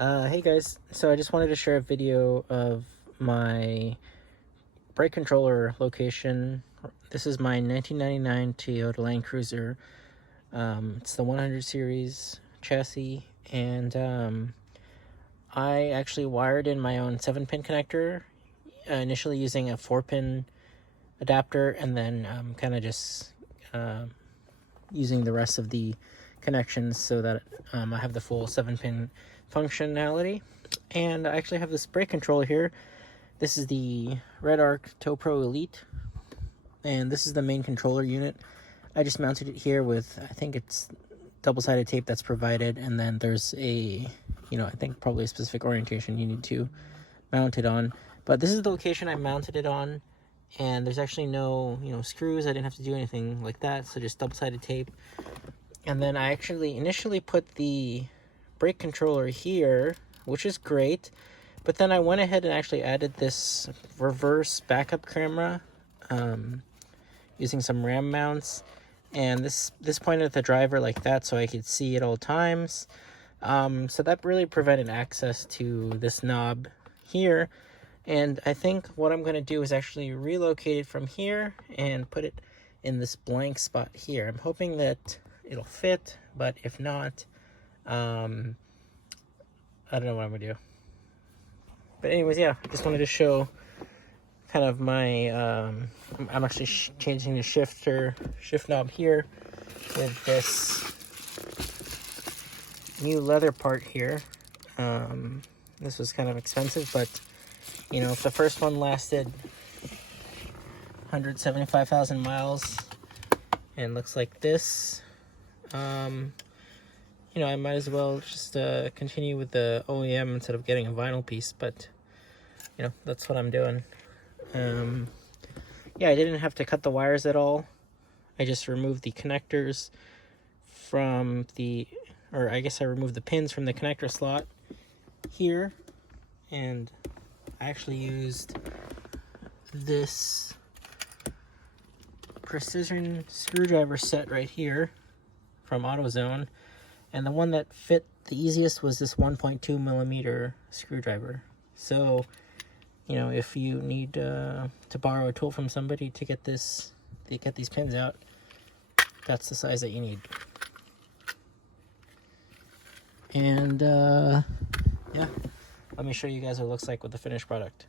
Hey guys, so I just wanted to share a video of my brake controller location. This is my 1999 Toyota Land Cruiser. It's the 100 series chassis, and I actually wired in my own 7-pin connector, initially using a 4-pin adapter, and then kind of just using the rest of the connections so that I have the full 7-pin functionality. And I actually have this brake controller here. This is the Redarc Tow Pro Elite, and this is the main controller unit. I just mounted it here with, I think it's double-sided tape that's provided, and then there's a, I think probably a specific orientation you need to mount it on. But this is the location I mounted it on, and there's actually no, screws. I didn't have to do anything like that, so just double-sided tape. And then I actually initially put the brake controller here, which is great, but then I went ahead and actually added this reverse backup camera using some RAM mounts, and this pointed at the driver like that so I could see at all times. So that really prevented access to this knob here, and I think what I'm going to do is actually relocate it from here and put it in this blank spot here. I'm hoping that it'll fit, but if not, I don't know what I'm gonna do. But anyways, yeah, just wanted to show kind of my I'm actually changing the shift knob here with this new leather part here. This was kind of expensive, but if the first one lasted 175,000 miles and looks like this, I might as well just continue with the OEM instead of getting a vinyl piece, but that's what I'm doing. Yeah, I didn't have to cut the wires at all. I just removed the connectors from I removed the pins from the connector slot here, and I actually used this precision screwdriver set right here from AutoZone, and the one that fit the easiest was this 1.2 millimeter screwdriver. So if you need to borrow a tool from somebody to get these pins out, that's the size that you need. And yeah, let me show you guys what it looks like with the finished product.